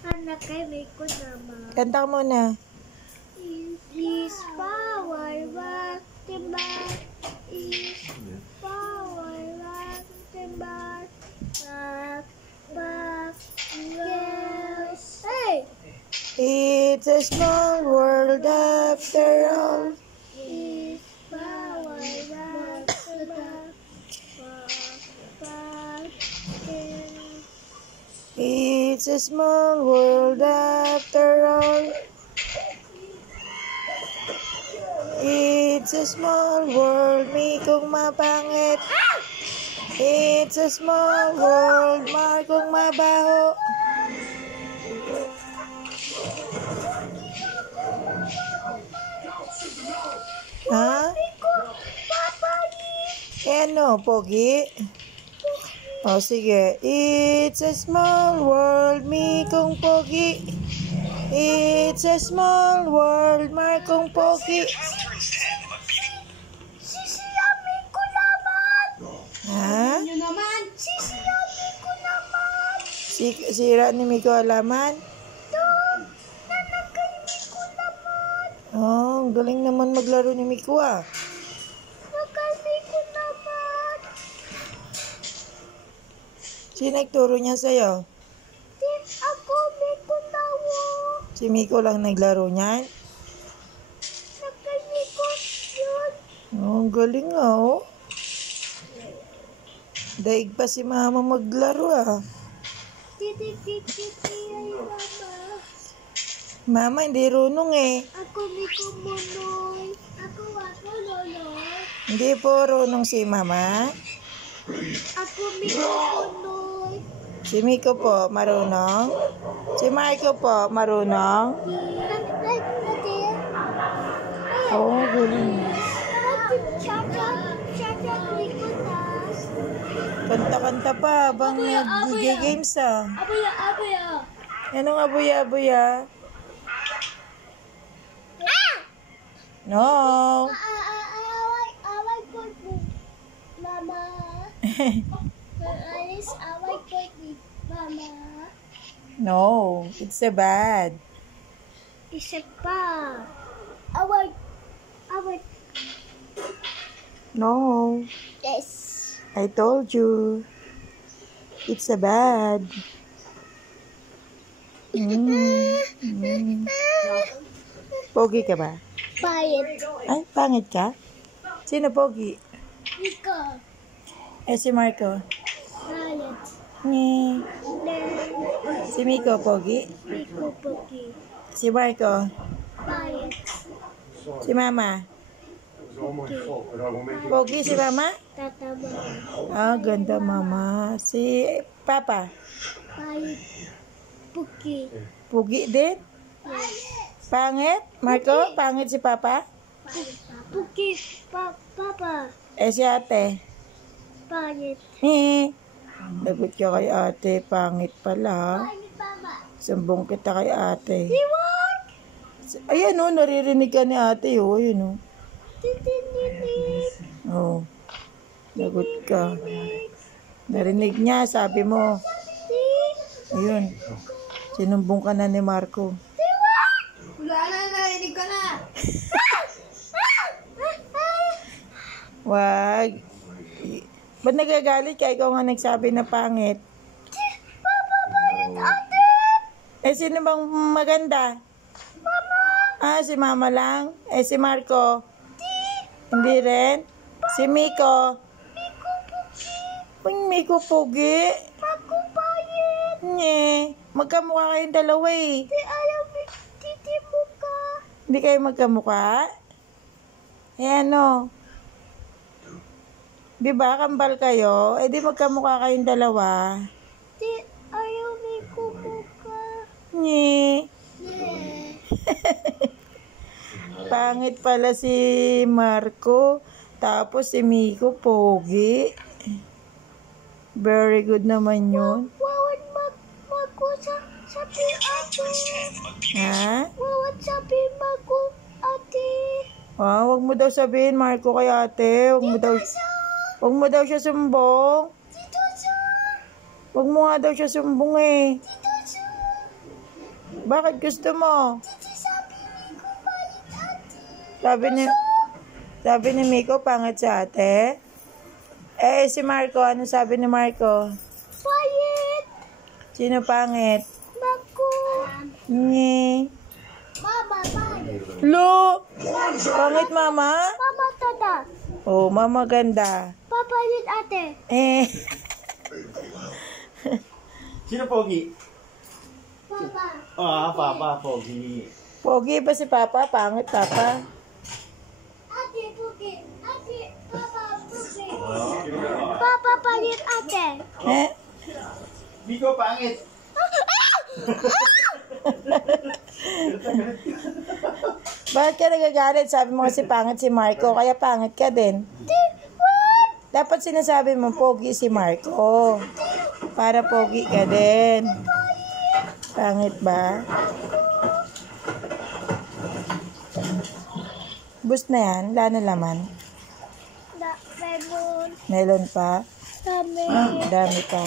Anak kay may ko naman. Kanta mo na. Is power one timber. Is power one timber. Back, yes. Hey! It's a small world after all. Is power one timber. Back, It's a small world after all. It's a small world, Mikong mapangit. It's a small world, Markong mabaho. Ha? Eh ano, Pogi? O sige. It's a small world, Mikong Pogi. It's a small world, Markong Pogi. Sisiyabi ko naman! Ha? Ano naman? Sisiyabi ko naman! Sira ni Miko alaman? Doon! Nanagay ko naman! Oh, ang galing naman maglaro ni Miko ah. Nagay ko naman! Sino nagturo niya sa'yo? Din ako may kunawo! Si Miko lang naglaro niyan? Nagay ko yun! Oh, ang galing ah oh. Daig pa si mama maglaro ah. Titikikiti ay mama! Mama hindi runong eh. Ako may kumunoy! Ako loloy! Hindi po runong si mama. Ako may kumunoy! Si Miko po marunong. Si Marco po marunong. Oh, galing. Kanta-kanta pa habang nag-games ah. Abuya! Anong abuya-abuya? No. Away ko ni Mama. Alice, away ko ni Mama. No, it's a bad. Isa pa. Away. No, Yes. I told you. It's a bad. Pogi ka ba? Payet. Ay, pangit ka? Sino pogi? Miko. Eh, si Marco. Payet. Ni. Si Miko, pogi. Miko Poki. Si Marco. Payet. Si Mama. Pogi si Mama? Tatama. Ah, ganda Mama. Si Papa. Payet. Poki. Pogi din? Pangit? Marco, pangit si Papa? Poki. Papa. Eh, si ate. Payet. Lagot ka kay ate. Pangit pala. Payet Mama. Sumbong kita kay ate. Iwan. Ayan o, naririnig ka ni ate o. Ayun o. Titininig. Oh. Lagot ka. Narinig niya, sabi mo. Ayun. Sinumbong ka na ni Marco. Wala na, narinig ko na. Wag. Ba't nagagalit ka? Ikaw nga nagsabi na pangit. Ate! Eh, sino bang maganda? Mama! Ah, si Mama lang? Eh, si Marco? Hindi rin? Si Miko? Miko Poki! Pang Miko Pogi? Mako Payet! Nye. Magkamukha kayong dalawa eh. Di ayaw titi mo ka. Hindi kayo magkamukha? Eh, ano? Di ba, kambal kayo? Eh, di magkamukha kayong dalawa. Di ayaw Miko mo ka. Nye. Yeah. Pangit pala si Marco. Tapos si Miko, pogi. Very good naman yun. Wawat mako sabi ate. Ha? Wawat sabi mako ate. Ah, wag mo daw sabihin, Marco, kay ate. Wag mo daw siya sumbong. Dito siya. Wag mo nga daw siya sumbong eh. Dito siya. Bakit gusto mo? Titi, sabi ko palit ate. Sabi ni Miko, pangit sa ate. Eh, si Marco, ano sabi ni Marco? Palit. Sino pangit? Mako. Nye. Mama, palit. Lo! Pangit, mama? Mama, tata. Oh, mama ganda. Papalit ate. Eh, Sino pogi? Papa. Papa, pogi. pogi ba si Papa? Pangit, Papa. Ate, puki. Ate, papa, puki. Papa, palit ate. Eh? Biko, pangit. Bakit ka nagagalit? Sabi mo kasi pangit si Marco, kaya pangit ka din. What? Dapat sinasabi mo, pogi si Marco. Para pogi ka din. Pangit ba? Bus na yan? Wala na laman? Melon. Melon pa? Dami. Dami pa.